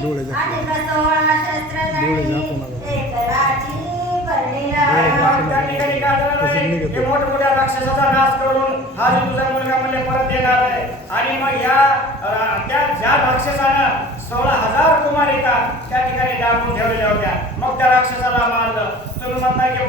आणि 16 शस्त्र मोठमोठ्या राक्षसाचा नाश करून हा जो तुझा मुलगा मला परत येणार आहे. आणि मग या ज्या राक्षसानं 16,000 कुमार त्या ठिकाणी डांबून ठेवलेल्या होत्या, मग त्या राक्षसाला मारलं. तुम्ही म्हणता की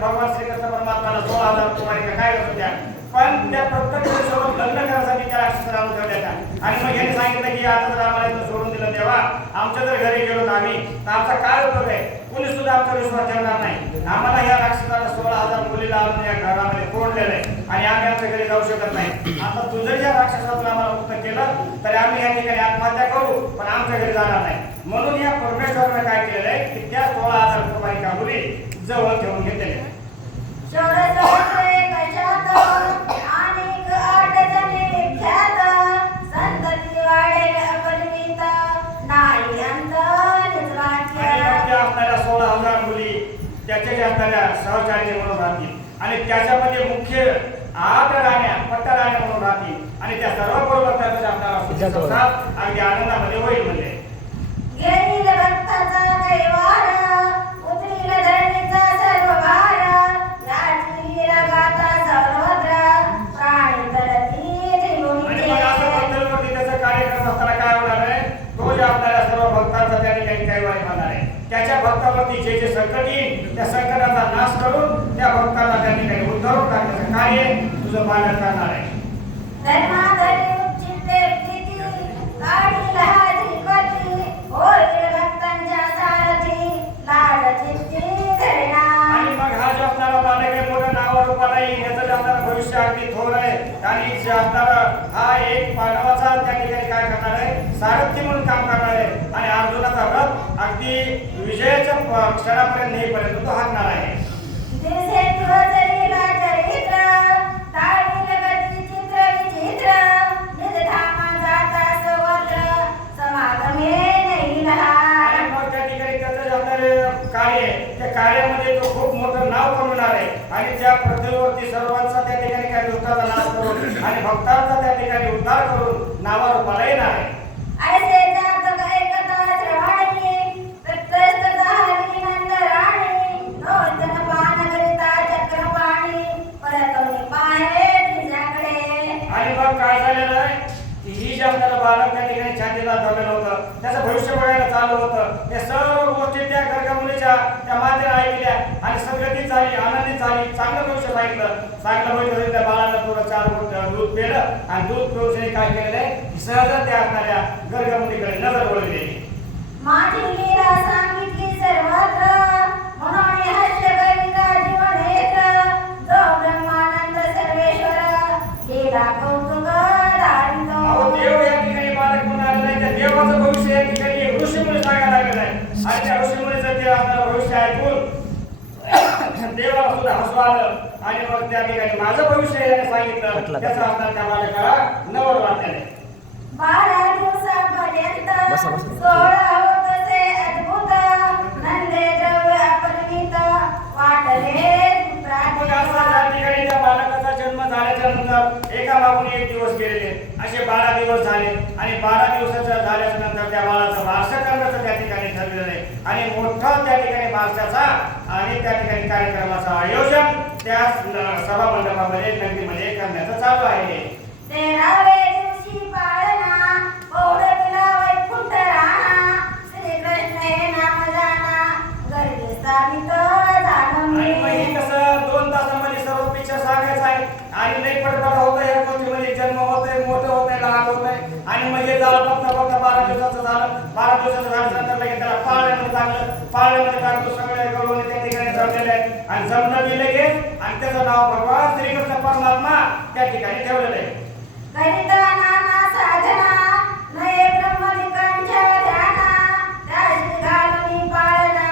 भगवान श्रीकृष्ण परमात्माला 16,000 कुमारिका काय करत होत्या, पण त्या प्रत्येक सोबत लग्न करण्यासाठी त्या राक्षसाला आणून ठेवल्या. आणि मग यांनी सांगितलं की आता जर आम्हाला इथं सोडून दिलं तेव्हा आमच्या जर घरी गेलो तर आम्ही तर आमचा काय उपयोग आहे, कुणी सुद्धा आमचा विश्वास ठेवणार नाही. आम्हाला या राक्षसाला 16,000 मुलीला आणून या घरामध्ये कोंडलेलं आहे आणि आम्ही आमच्या घरी जाऊ शकत नाही. आता तू जर या राक्षसातून आम्हाला मुक्त केलं तर आम्ही या ठिकाणी आत्महत्या करू, पण आमच्या घरी जाणार नाही. म्हणून या परमेश्वराने काय केलेलं आहे की त्या 16,000 कुमारिका मुली जवळ ठेवून घेतलेल्या. त्याच्या असणाऱ्या सहचार्य म्हणून राहतील आणि त्याच्यामध्ये मुख्य 8 राण्या पट्टराण्या म्हणून राहतील आणि त्या सर्व बरोबर त्याचा आपल्याला अगदी आनंदामध्ये होईल. म्हणजे त्याच्या भक्तावरती जे जे संकट येईल त्या संकटाचा नाश करून त्या भक्ताला त्या ठिकाणी उद्धरून टाकण्याचं कार्य तुझं पालन करणार आहे. आणि मग हा जो असणारा बालक आहे मोठं नावावर उभा नाही, याचं जे असणारं भविष्य अगदी थोर आहे आणि जे असणारा हा एक पांडवाचा त्या ठिकाणी काय करणार आहे, सारथी म्हणून काम करणार आहे आणि अर्जुनाचा रथ अगदी विजयाच्या क्षणापर्यंत नेईपर्यंत तो हाकणार आहे. कार्य त्या कार्यामध्ये तो खूप मोठं नाव कमवणार आहे आणि त्या पृथ्वीवरती सर्वांचा त्या ठिकाणी काय दुष्टाचा नाश करून आणि भक्तांचा त्या ठिकाणी उद्धार करून नावावर उभा येणार आहे. आणि मग काय झालेलं आहे की ही जी आपल्याला बालक त्या ठिकाणी छातीला धरलेलं होतं, त्याचं भविष्य बघायला चालू होतं. त्या सर्व गोष्टी त्या गर्गमुनीच्या त्या मातेला ऐकल्या आणि सगळी झाली, आनंदित झाली, चांगलं भविष्य सांगितलं भविष्य. त्या बाळाला थोडं 4 दूध पिलं आणि दूध पिऊन काय केलेलं आहे, सहज त्या असणाऱ्या गर्गमुनीकडे नजर वळली. माझी लीला सांगितली सर्वत्र म्हणून हास्य कविता जीवन हेत्र जो ब्रह्मानंद सर्वेश्वर लीला कौतुक धारितो. देव या ठिकाणी बालक म्हणून आलेला आहे. त्या देवाचं भविष्य या ठिकाणी ऋषीमुनी सांगायला लागलेलं आहे आणि त्या ऋषीमुनीचं ते आपल्याला भविष्य ऐकून देवाला सुद्धा हसू आलं आणि मग त्या ठिकाणी माझं भविष्य याने सांगितलं. त्याचा आपल्याला त्या बालकाला नवल वाटलेलं आहे. 12 दिवसापर्यंत 16 होतसे अद्भुत नंदे द्रव्य अपरिमित वाटले ठिकाणी त्या बालकाचा जन्म झाल्याच्या नंतर एका मागून एक दिवस गेलेले असे 12 दिवस झाले आणि 12 दिवसाच्या झाल्याच्या नंतर त्या बाळाचं बारसं करण्याचं त्या ठिकाणी ठरलेलं आहे आणि मोठं त्या ठिकाणी बारशाचा आणि त्या ठिकाणी कार्यक्रमाचं आयोजन त्या सभा मंडपामध्ये नगरीमध्ये करण्याचं चालू आहे. 13वे दिवशी पाळणा पौर्णिमेला वैकुंठ राणा श्रीकृष्ण हे नाम जाणा गर्गे स्थापित झालं. आणि कसं 2 तासामध्ये सर्व पिक्चर सांगायचं आहे आणि लई पटपट होतं. या गोष्टीमध्ये जन्म होतोय, मोठं होतंय, लहान होतंय आणि मग हे झालं फक्त 12 दिवसाचं झालं. 12 दिवसाचं झाल्यानंतर लगेच त्याला पाळण्यामध्ये टाकलं. पाळण्यामध्ये टाकलं सगळे करून त्या ठिकाणी जमलेले आहेत आणि जमलं बी लगेच आणि त्याचं नाव भगवान श्रीकृष्ण परमात्मा त्या ठिकाणी ठेवलेलं आहे. करिता नाना साधना नये ब्रह्मलिकांच्या ध्याना त्याशी घालून पाळणा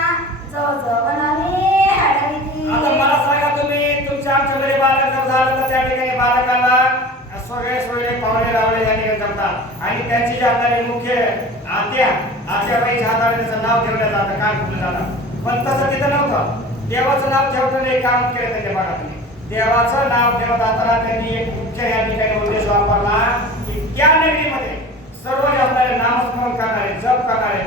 जो जो बनवी हडविती. आता मला सांगा तुम्ही तुमच्या आमच्याकडे बालक जर झालं तर त्या ठिकाणी बालकाला सगळे सोयरे पाहुणे रावळे या ठिकाणी जमतात आणि त्यांची जी आपल्याला मुख्य आत्याबाईच्या हाताने त्याचं नाव ठेवलं जातं, कान फुटलं जातं. पण तसं तिथं नव्हतं. देवाचं नाव ठेवताना एक काम केलं त्यांच्या बाळाने. देवाचं नाव ठेवत असताना त्यांनी एक मुख्य या ठिकाणी उद्देश वापरला की त्या नगरीमध्ये सर्व जे असणारे नामस्मरण करणारे, जप करणारे,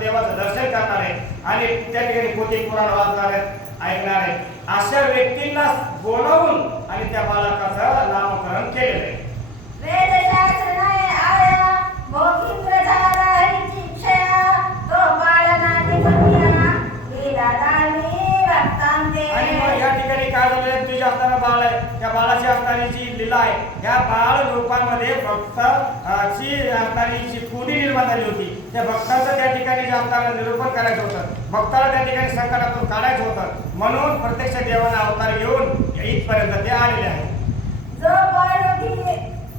देवाचं दर्शन करणारे आणि त्या ठिकाणी पोथी पुराण वाचणारे, ऐकणारे अशा व्यक्तींना बोलावून आणि त्या बालकाचं नामकरण केलेलं आहे. वेदशास्त्र नाही आया भोगींद्र झाला हिची क्षया तो पाळना निपुण्या लीला दानी भक्तांते. आणि मग या ठिकाणी काय झालं, तुझ्या असणारा बाळ आहे, त्या बाळाची असणारी जी लीला आहे, या बाळ रूपामध्ये भक्ताची असणारी जी पुणी निर्माण झाली होती, त्या भक्ताचं त्या ठिकाणी जे असणारं निरूपण करायचं होतं, भक्ताला त्या ठिकाणी संकटातून काढायचं होतं, म्हणून प्रत्यक्ष देवाना अवतार घेऊन इथपर्यंत ते आलेले आहेत. जो पायोधी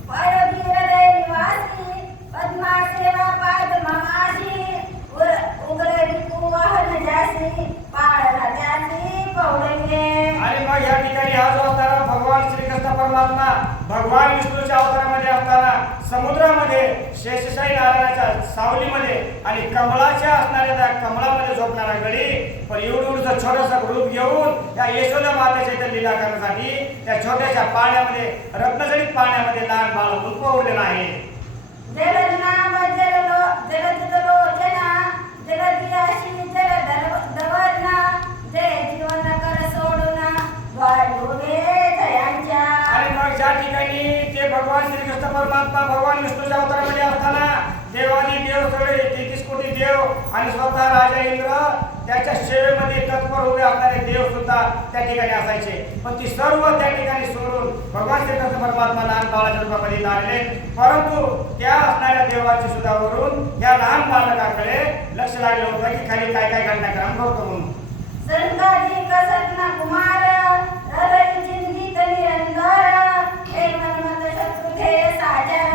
हृदय निवासी पद्मा सेवा पाद ममासी उग्र रिपू वाहन जासी पाळना त्याची पौडले. आणि मग या ठिकाणी हा जो असणारा भगवान श्रीकृष्ण परमात्मा भगवान विष्णूच्या अवतारामध्ये असताना समुद्रामध्ये शेषशाही नारायणाच्या सावलीमध्ये आणि कमळाच्या असणाऱ्या त्या कमळामध्ये झोपणारा गडी पण एवढं छोटंसं रूप घेऊन त्या यशोदा मातेच्या इथे लीला करण्यासाठी त्या छोट्याशा पाण्यामध्ये रत्नजडित पाण्यामध्ये लहान बाळ म्हणून पोहलेलं आहे. जलनाम जलदलोचना जलदियाशी जलदवर्णा जय जीवन कर सोडूना वाढवले दयांच्या. आणि मग ज्या ठिकाणी ते भगवान श्रीकृष्ण परमात्मा भगवान विष्णूच्या अवतारामध्ये असताना देवादी देव सगळे 33 कोटी देव आणि स्वतः राजा इंद्र त्याच्या सेवेमध्ये तत्पर उभे असणारे देव सुद्धा त्या ठिकाणी असायचे, पण ती सर्व त्या ठिकाणी सोडून भगवान श्रीकृष्ण परमात्मा लहान बाळाच्या रूपामध्ये आलेले. परंतु त्या असणाऱ्या देवाची सुद्धा वरून या लहान बालकाकडे लक्ष लागलं होतं की खाली काय काय घटनाक्रम घडतो म्हणून. संकाजी कसरना कुमार हृदय चिंतित निरंतर हे मनमत शत्रु थे साजर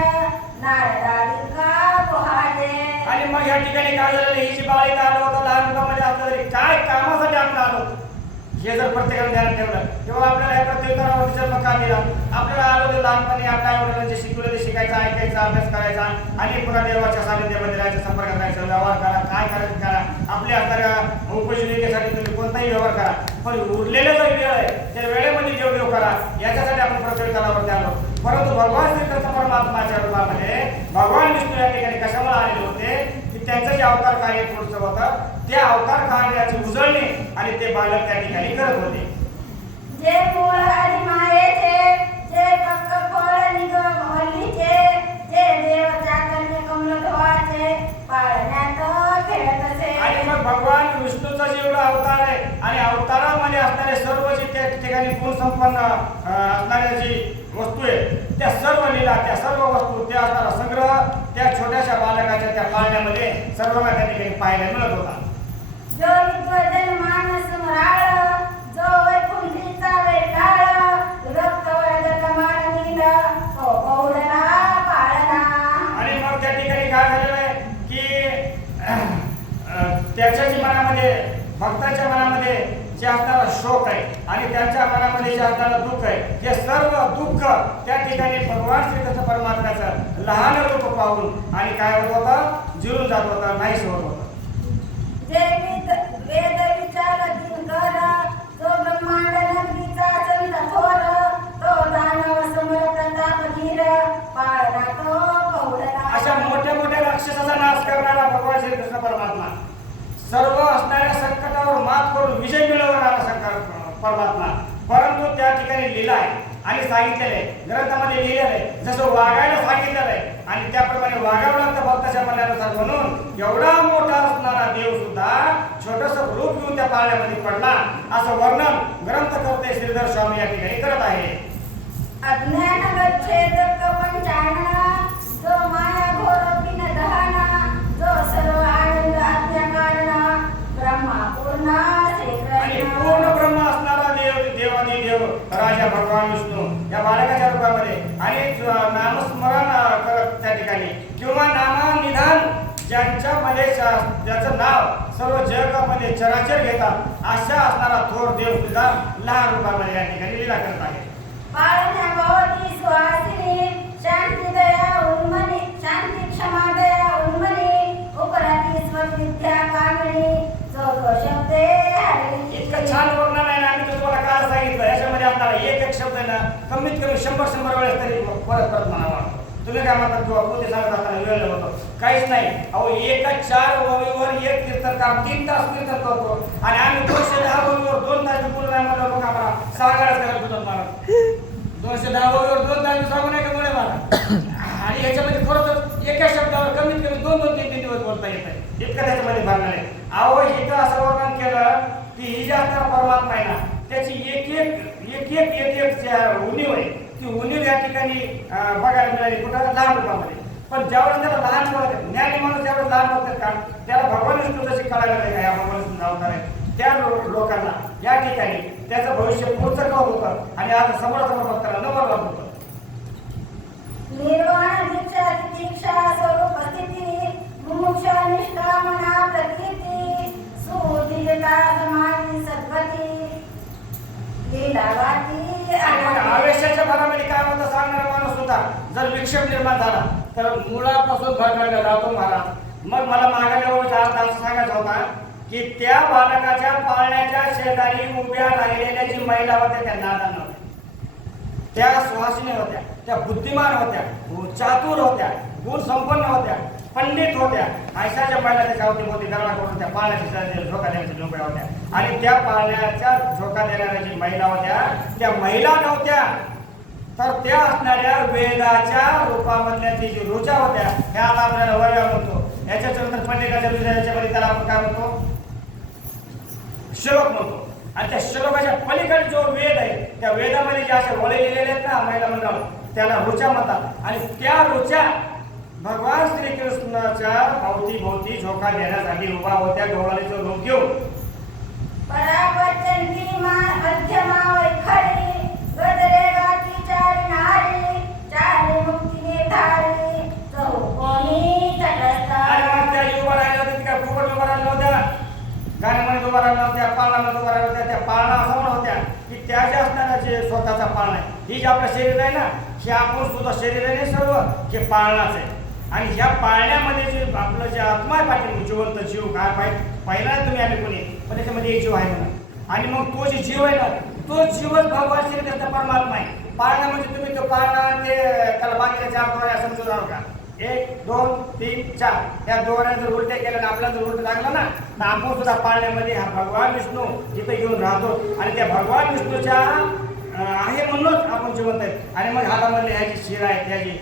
नारदादिका पोहाजे. आणि मग या ठिकाणी काय झालं, ही जी बाळ इथं आलं होतं लहान मुलामध्ये असलं तरी काय कामासाठी आपण आलो हे जर प्रत्येकाने ध्यानात ठेवलं तेव्हा आपल्याला या प्रत्युत्तरावरती जन्म का दिला. आपल्याला आलो ते लहानपणी आपल्या आईवडिलांना जे शिकवलं ते शिकायचं, ऐकायचं, अभ्यास करायचा आणि पुन्हा देवाच्या सानिध्यामध्ये राहायचं, संपर्कात राहायचं, व्यवहार करा, काय करायचं करा, आपल्या असणाऱ्या उपजीविकेसाठी तुम्ही कोणताही व्यवहार करा, पण उरलेलं जो वेळ आहे त्या वेळेमध्ये देव करा, याच्यासाठी आपण प्रत्युत्तरावरती आलो. परंतु भगवान श्रीकृष्ण परमात्माच्या रूपामध्ये भगवान विष्णू या ठिकाणी कशामुळे आलेले होते की त्यांचं जे अवतार कार्य पुढचं होतं त्या अवतार कार्याची उजळणी आणि ते बालक त्या ठिकाणी करत होते. जे मूळ हरी मायेचे जे पक्क फळ निगम हल्लीचे जे देवच्या कन्या कमल धवाचे पाळण्यात खेळत असे. आणि मग भगवान विष्णूचा जेवढा अवतार आहे आणि अवतारामध्ये असणारे सर्व जे त्या ठिकाणी गुण संपन्न असणाऱ्या जी वस्तू आहे त्या सर्व लीला, त्या सर्व वस्तू, त्या असणारा संग्रह त्या छोट्याशा बालकाच्या त्या पाळण्यामध्ये सर्वांना त्या ठिकाणी पाहायला मिळत होता. जो विद्वजन मानस मराळ जो वैकुंठीचा वेटाळ रक्त वर्ग कमाल नीला तो पौडला पाळना. आणि मग त्या ठिकाणी काय झालेलं आहे की त्याच्या जी मनामध्ये भक्ताच्या मनामध्ये जे असणारा शोक आहे आणि त्यांच्या मनामध्ये जे असणारं दुःख आहे हे सर्व दुःख त्या ठिकाणी भगवान श्रीकृष्ण परमात्म्याचं लहान रूप पाहून आणि काय होत होतं, जिरून जात होतं, नाहीच होत होतं. जे वेद विचार दिनकर जो ब्रह्मांड नगरीचा चंद थोर तो दानव समर प्रताप धीर पाळना तो पौडला. अशा मोठ्या मोठ्या राक्षसाचा नाश करणारा भगवान श्रीकृष्ण परमात्मा, सर्व असणाऱ्या संकटावर मात करून विजय मिळवणारा परमात्मा, परंतु त्या ठिकाणी लीला आहे आणि सांगितलेलं आहे, ग्रंथामध्ये लिहिलेलं आहे जसं वागायला सांगितलेलं आहे आणि त्याप्रमाणे वागावं लागतं भक्ताच्या मनानुसार. म्हणून एवढा मोठा असणारा देव सुद्धा छोटंसं रूप घेऊन त्या पाळण्यामध्ये पडला असं वर्णन ग्रंथकर्ते श्रीधर स्वामी या ठिकाणी करत आहे. अज्ञान गच्छेद पंचाणना जो माया घोर पिन दहना जो सर्व आनंद आज्ञा कारणा ब्रह्मा पूर्ण आणि श्रीकृष्ण. पूर्ण ब्रह्म असणारा देवादी देव राजा भगवान विष्णू या बालकाच्या रूपामध्ये आणि नामस्मरण करत त्या ठिकाणी किंवा नामनिधान ज्यांच्यामध्ये ज्याचं नाव सर्व जगामध्ये चराचर घेतात अशा असणारा थोर देव सुद्धा लहान रूपामध्ये या ठिकाणी लीला करत आहे. पाळण्या भोवती सुहासिनी शांती दया उन्मनी शांती क्षमा दया उन्मनी उपराती स्वविद्या कामिनी जो जो शब्दे हरली. इतकं छान वर्णन आहे ना, आम्ही तुम्हाला काय सांगितलं याच्यामध्ये आपल्याला एक शब्द आहे ना कमीत कमी 100 वेळेस तरी परत म्हणावा. तुम्ही काय म्हणतात किंवा पोते सांगत असताना वेळ होतो काहीच नाही. अहो एका 4 ओळीवर एक कीर्तनकार 3 तास कीर्तन करतो आणि आम्ही 210 ओळीवर 2 तास बोलू नाही म्हणलं लोक आम्हाला सांगायलाच करत होतात मला. 210 ओळीवर 2 तास सांगू नाही का मुळे मला. आणि ह्याच्यामध्ये खरंच एका शब्दावर कमीत कमी 2-3 दिवस बोलता येत आहे. इतकं त्याच्यामध्ये भागणार आहे. अहो इथं असं वर्णन केलं की ही जी असणारा परमात्मा आहे ना त्याची एक उणीव आहे. ती उणीव या ठिकाणी बघायला मिळाली कुठं लहान रूपामध्ये. पण ज्यावेळेस त्याला लहान बघत ज्ञानी माणूस ज्यावेळेस लहान बघतात का त्याला भगवान विष्णू जशी कळायला नाही या भगवान विष्णू अवतार आहे त्या लोकांना या ठिकाणी त्याचं भविष्य पुढचं कळत होतं आणि आता समोर बघताना नवल लागत होतं. निर्वाण दीक्षा तितिक्षा स्वरूप स्थिती मुमुक्ष निष्कामना प्रतीती सुधीरता समाधी सद्गती लीलावाती आवेशाच्या भरामध्ये काय होतं सांगणारा माणूस होता. जर विक्षेप निर्माण झाला तर मुळापासून भरकटला जातो महाराज. मग मला मागायला असं सांगायचं होता की त्या बालकाच्या पाळण्याच्या शेजारी उभ्या राहिलेल्या जी महिला होत्या त्या नादान होत्या, त्या सुहासिनी होत्या, त्या बुद्धिमान होत्या, चातुर होत्या, गुण संपन्न होत्या, पंडित होत्या. आयशाच्या महिला त्याच्या अवतीभोवती गरडा करून त्या पाळण्याच्या झोका देण्याच्या झोपड्या होत्या. आणि त्या पाळण्याच्या झोका देणाऱ्या जी महिला होत्या त्या महिला नव्हत्या तर त्या असणाऱ्या वेदाच्या रूपामधल्या ती जी ऋचा होत्या ह्या आता आपल्याला वळव्या म्हणतो. याच्यानंतर पंडिताच्या याच्यामध्ये त्याला आपण काय म्हणतो श्लोक म्हणतो. आणि त्या श्लोकाच्या पलीकडे जो वेद आहे त्या वेदामध्ये जे असे वळे लिहिलेले आहेत ना महिला मंडळ त्याला ऋचा म्हणतात. आणि त्या ऋचा भगवान श्रीकृष्णाच्या भोवती झोका देण्यासाठी उभा होत्या गवळणीचं रूप घेऊन. परावचंती मध्यमा वैखरी गजरे गाती चारी नारी चारी मुक्ती निर्धारी चौकोनी तटस्थ. आणि मग त्या उभा राहिल्या होत्या ती काय फुकट उभा राहिल्या होत्या गाण्यामध्ये उभा राहिल्या होत्या पाळणामध्ये उभा राहिल्या होत्या. त्या पाळणा असा म्हणत होत्या की त्या ज्या असणारा जे स्वतःचा पाळणा आहे ही जे आपलं शरीर आहे ना हे आपण सुद्धा शरीर आहे सर्व हे पाळणाच आहे. आणि ह्या पाळण्यामध्ये जे आपलं जे आत्मा आहे पाठी जिवंत जीव काय पहिला तुम्ही आले कोणी पण त्याच्यामध्ये एक जीव आहे म्हणा. आणि मग तो जे जीव आहे ना तो जीवच भगवान श्रीकृष्ण परमात्मा आहे. पाळणा म्हणजे तुम्ही तो पाळणा ते त्याला बांधलेल्या 4 दोऱ्या समजून राहू का 1 2 3 4 या दोऱ्या जर उलट्या केल्या ना आपल्याला जर उलट लागला ना तर आपण सुद्धा पाळण्यामध्ये हा भगवान विष्णू इथं घेऊन राहतो. आणि त्या भगवान विष्णूच्या आहे म्हणूनच आपण जिवंत आहे. आणि मग हातामधले ह्याची शिरा आहे त्याची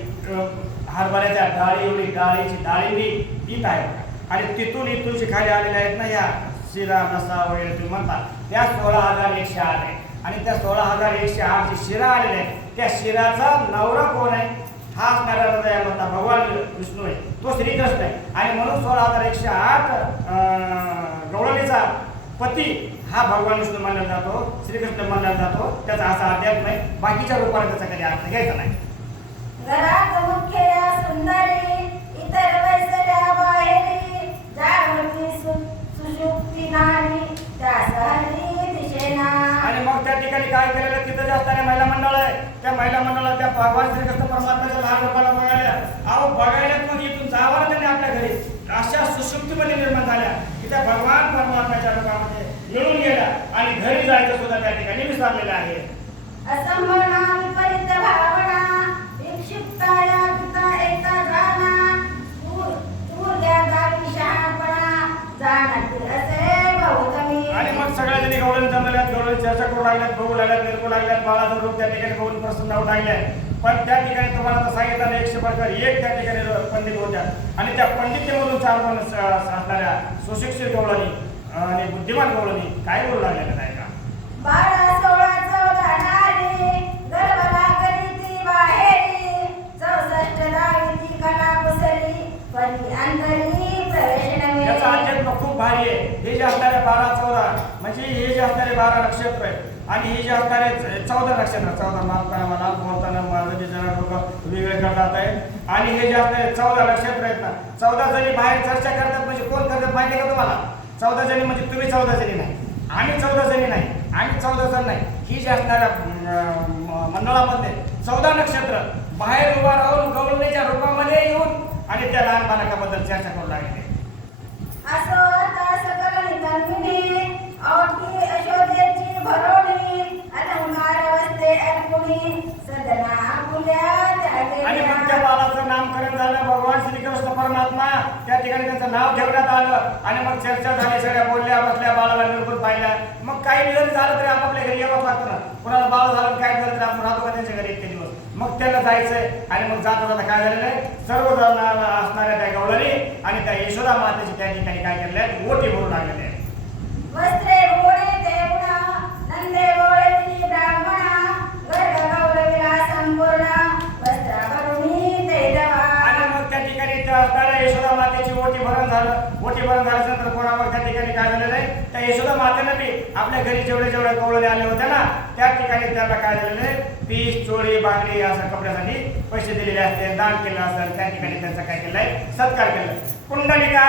हरभऱ्याच्या डाळी एवढी डाळींनी पीत आहे. आणि तिथून इथूनची खाली आलेल्या आहेत ना ह्या शिरा नसा वगैरे तुम्ही म्हणता त्या 16,108 आहे. आणि त्या 16,108 जी शिरा आलेल्या आहेत त्या शिराचा नवरा कोण आहे हा असणारा हृदयामधला भगवान विष्णू आहे तो श्रीकृष्ण आहे. आणि म्हणून 16,108 गवळणीचा पती हा भगवान विष्णू मानला जातो श्रीकृष्ण मानला जातो. त्याचा असा अध्यात्म आहे. बाकीच्या रूपाने त्याचा कधी अर्थ घ्यायचा नाही. घरात मुख्य सुंदरी इतर वैसल्या बाहेरी जागृती सुषुप्ती नारी त्या सहली दिशेना. आणि मग त्या ठिकाणी काय केलेलं तिथं जे असणारे महिला मंडळ आहे त्या महिला मंडळाला त्या भगवान श्रीकृष्ण परमात्म्याच्या लहान रूपाला बघायला अहो बघायला मग इथून जावं त्यांनी आपल्या घरी अशा सुषुप्तीमध्ये निर्माण झाल्या की त्या भगवान परमात्म्याच्या रूपामध्ये मिळून गेल्या. आणि घरी जायचं सुद्धा त्या ठिकाणी विसरलेलं आहे. असंभवना विपरीत भावना विक्षिप्ता यातुता एका जाना उरल्या गावी शहाणपणा जाणतील असे बहुतमी. आणि मग सगळ्या जणी गवळणी जमल्यात गवळणी चर्चा करू लागल्यात बघू लागल्यात निरकू लागल्यात बाळाचं रूप त्या ठिकाणी बघून प्रसन्न होऊ लागल्यात. पण त्या ठिकाणी तुम्हाला आता सांगितलं 100 प्रकार एक त्या ठिकाणी पंडित होत्या. आणि त्या पंडितमधून 4 असणाऱ्या सुशिक्षित गवळणी आणि बुद्धिमान गवळणी काय बोलू लागलेल्या नाही का 12 16 14 नारी गर्भला करीती बाहेरी 64 दाविती कला कुसरी परी अंतरी प्रवेश नवे. याचा अध्यात्म खूप भारी आहे. हे जे असणारे 12 14 म्हणजे हे जे असणारे 12 नक्षत्र आहेत आणि हे जे असणारे 14 नक्षत्र 14 मानताना मला बोलताना माझं जे जरा लोक वेगळे करतात आहे. आणि हे जे असणारे 14 नक्षत्र आहेत ना 14 जणी बाहेर चर्चा करतात म्हणजे कोण करतात माहिती का तुम्हाला 14 जणी म्हणजे तुम्ही 14 जणी नाही आम्ही 14 जणी नाही आम्ही 14 जण नाही. ही जी असणाऱ्या मंडळामध्ये 14 नक्षत्र बाहेर उभा राहून गवळणीच्या रूपामध्ये येऊन आणि त्या लहान बालकाबद्दल चर्चा करू लागले. असो आता सकल नितंबिनी औटी अशोधेची भरोणी अलंकार वस्ते अर्पुणी सदना फुल्या त्यागे. आणि मग त्या बालाचं नामकरण झालं. भगवान श्रीकृष्ण परमात्मा त्या ठिकाणी त्यांचं नाव ठेवण्यात आलं आणि मग चर्चा झाली. सगळ्या बोलल्या बसल्या, बाळाला निरखून पाहिलं. मग काही जरी झालं तरी आपापल्या घरी यावं लागतं ना. कोणाला बाळ झालं काय झालं तर आपण राहतो का त्यांच्या घरी इतके दिवस. मग त्याला जायचंय आणि मग जाता जाता काय झालेलं आहे, सर्व असणाऱ्या त्या गवळणी आणि त्या यशोदा मातेची त्या ठिकाणी काय केलेल्या आहेत, ओटी भरू लागलेले आहेत. वस्त्रे गोडे देवना नंदे गोळे ब्राह्मणा गर्भ गौरविला संपूर्ण वस्त्राभरुणी ते दवा. आणि मग त्या ठिकाणी त्या असणाऱ्या यशोदा मातेची ओटी भरण झालं. ओटी भरण झाल्यानंतर कोणा मग त्या ठिकाणी काय झालेलं आहे, त्या यशोदा मातेनं बी आपल्या घरी जेवढे गवळणे आले होते ना, त्या ठिकाणी त्याला काय झालेलं आहे, पीस चोळी बांगडी असं कपड्यासाठी पैसे दिलेले असते, दान केलं असेल, त्या ठिकाणी त्यांचा काय केलंय, सत्कार केला. कुंडलिका